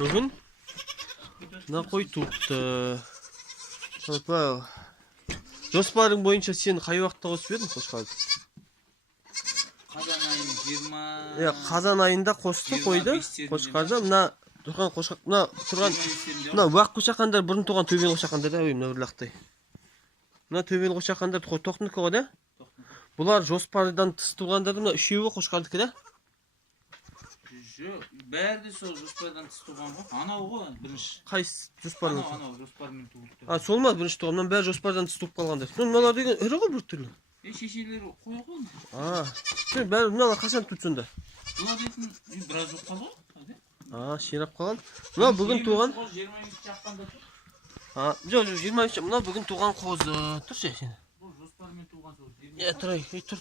Бүгін мына қой туыпты. Жалпы жоспарың бойынша сен қай уақытта қосып едің қошқарды? Қазан айының 20. Қазан айында қосты қойды қошқарды. Мына тұрған қошқар, мына тұрған мына уақ қошақандар бұрын туған төбел қошақандар да, мына бір лақтай. Мына төбел қошақандар тоқтыныкі ғой да? Бұлар жоспардан тыс туғандар, мына үшеуі қошқардікі да? Жоқ, бәрі де сол жоспардан тыс туған ғой. Анау ғой бірінші. Қайсы жоспардан? Анау жоспармен туылды. Сол ма бірінші туған? Мына бәрі жоспардан тыс туып қалғандар. Мыналар деген ірі ғой бір түрлі. Шешелері қой ғой. Бәрі мыналар қашан туды сонда? Бұлар дейтін біраз болып қалды ғой. Ширап қалған. Мына бүгін туған. 22 жаққанда тұр. Жоқ, 23. Мына бүгін туған қозы. Тұршы сен. Бұл жоспармен туған сол. Тұрай, тұр.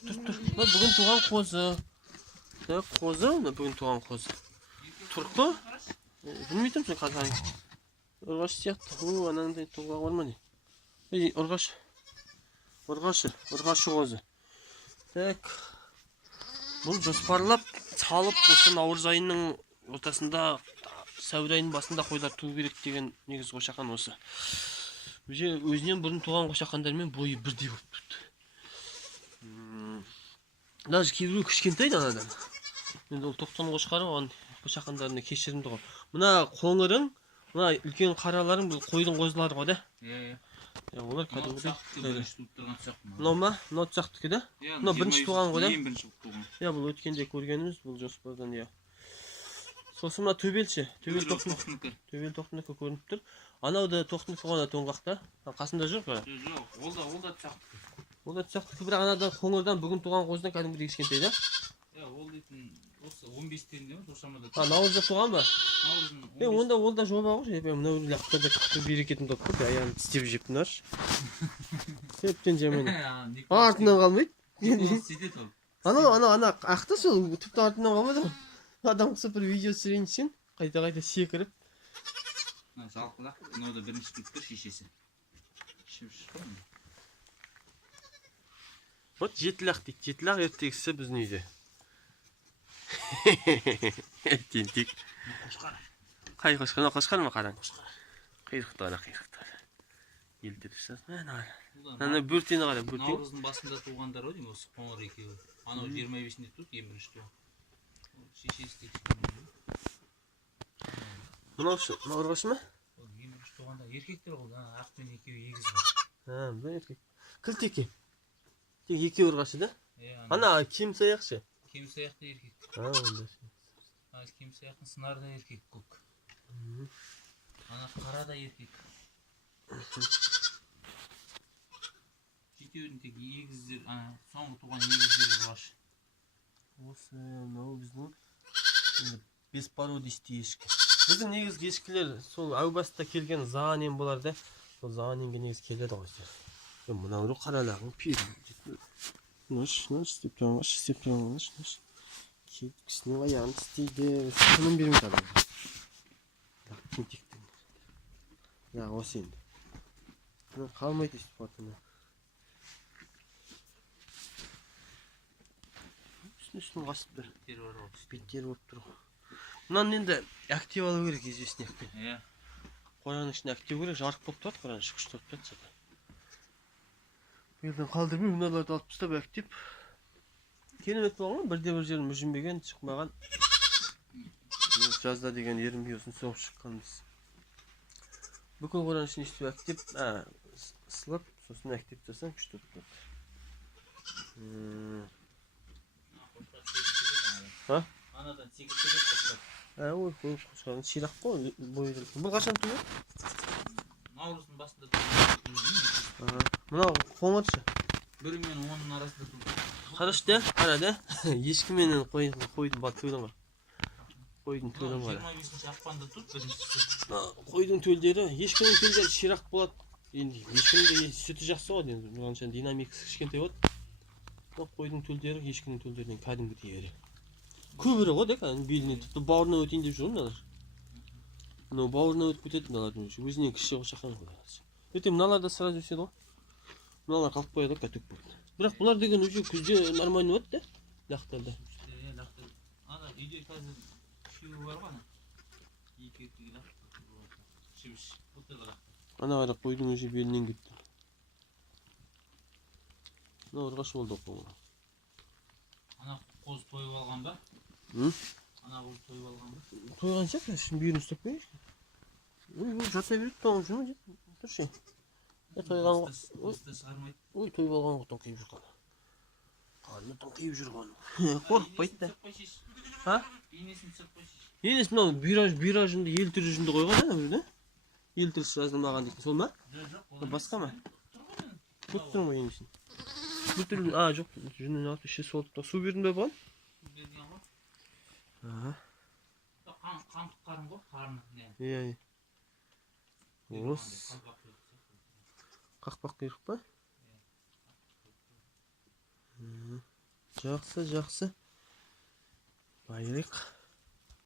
Мына бүгін туған қозы. Қозы, мына бүгін туған қозы. Тұрқы? Білмейтім сен қазан. Ұрғашы сияқты. Анаңдай тұлға бар ма не? Ұрғашы. Ұрғашы қозы. Так. Бұл жоспарлап, салып, осы наурыз айының ортасында, сәуір айының басында қойлар туу керек деген негіз қошақан осы. Өзінен бұрын туған қошақандармен бойы бірдей болып тұрды. Даже кейбіреу кішкентайды анадан. Енді ол тоқтан қошқары оған қошақандарына кешірімді ғой. Мына қоңырың, мына үлкен қараларың бұл қойдың қозылары ғой да? Олар кәдімгідей. Мынау ма? Мынау тұсақтікі да? Мынау бірінші туған ғой да? Ең бірінші туған. Бұл өткенде көргеніміз, бұл жоспардан. Сосын мына төбелші. Төбел тоқтыныкі көрініп тұр. Анау да тоқтыныкі ғана тоңғақта. Қасында жоқ па? Жоқ, ол да тұсақтікі. Ол да тұсақтікі, бірақ анадан қоңырдан бүгін туған қозыдан кәдімгідей кішкентай да? Ол дейтін осы 15-терінде ма, шамада. Наурызда туған ба? Онда ол да жоба ғой. Мына лақтарда берекетін тауып қой, аяғын тістеп жеп тұнар. Көптен жаман. Артынан қалмайды. Ана ақты сол түпті артынан қалмайды ғой. Адам қысып бір видео түсірейін сен, қайта секіріп. Жалқылақ, мынау да бірінші түптір шешесі. Вот жетілақ дейді. Жетілақ ертегісі біздің үйде. Тентек. Қай қошқар? Қошқар ма қараң? Қайрықты ана қайрықты. Елдеріші. Ана бөртені қара. Наурыздың басында туғандар ғой деймін, осы қоңыр екеуі. Анау 25-інде туып, ең бірінші туған. Шешесі тексерген. Мынау ұрғашы ма? Ең бірінші туғанда еркектер ғой, ақпен екеуі егіз ғой. Бұл еркек. Кілтеке. Тек екеуі ұрғашы да? Ана кемсаяқшы. Кемсаяқты еркек. Кемсаяқтың сынары да еркек көк. Ана қара да еркек. Жетеудің тек егіздер, соңғы туған егіздер ұрғашы. Осы, мынау біздің беспородисті ешкі. Біздің негізгі ешкілер сол әубаста келген заңен болар да. Сол заңенге негіз келеді ғой. Мынау қаралағың пер. Нұш, істеп тұраңғаш. Кісінің аяғын істейді. Қының бермейді адамға. Тентектің. Осы енді. Қалмайды істеп атына. Үстін қасып тұр. Беттері болып тұр. Мұнан енді актив алу керек, известен екпен. Қораның ішіне актив керек, жарық болып тұрады, қораның іші күшті болып тұрады. Елден қалдырмай, мұналарды алып тұстап актив. Керемет болған, бірде-бір жерін мүжінбеген, шықмаған. Жазда деген ерінбей осын соғып шыққанымыз. Бүкіл қораның ішіне істеп актив, сылап, сосын актив жасаң күшті болып тұрады. Анадан секіртелеп қошқар. Ой, қошқарын ширақ қой, бойы. Бұл қашан туы? Наурыздың басында туы. Мынау қоңыршы. Бірі мен оның арасында туы. Қараш да, қара да. Ешкі менен қойдың төлін бар. Қойдың төлін бар. 25-ші ақпанда туы біріншісі. Қойдың төлдері, ешкінің төлдері ширақ болады. Енді ешкінің де сүті жақсы ғой, бұғанша динамикасы кішкентай болады. Қойдың төлдері ешкінің төлдерінен кәдімгідей ері. Көбірі ғой да, беліне тіпті бауырына өтейін деп жүр мыналар. Мынау бауырына өтіп кетеді мыналардың өзінен кіші қошақан ғой. Ертең мыналар да сразу өседі ғой. Мыналар қалып қояды кәтөк болып. Бірақ бұлар деген уже күзде нормально өтті да, лақтарда. Ана үйде қазір үшеуі бар ғой ана. Екі Шибіш, бұттырғырақ. Ана қарап қойдың өзі белінен кетті. Мына ұрғаш болды оқуға. Ана қоз тойып алған ба? Ана қоз тойып алған ба? Тойған сияқты, şimdi birini ұстап қойшы. Ой, жата береді, тоңып жүрме деп. Тұршы. Тойған ғой. Осты шығармайды. Ой, тойып алған ғой, тоң киіп жүрген. Қарны тоң киіп жүрген. Қорықпайды да. Ha? Бейнесін сыртпай шеш. Енесі мынау биражынды, елтір жүзінді қойған, ана бірді? Елтір жазылмаған дейтін, сол ма? Жоқ. Басқа ма? Тұрғын. Тұттырың ба енесін? Бүтірлі, жоқ, жүнін алып, іші солып та. Су бердің бе бұған? Берген ғой. Қантық қарын ғой, қарны. Иә. Ос. Қақпақ қиық па? Жақсы. Байырық.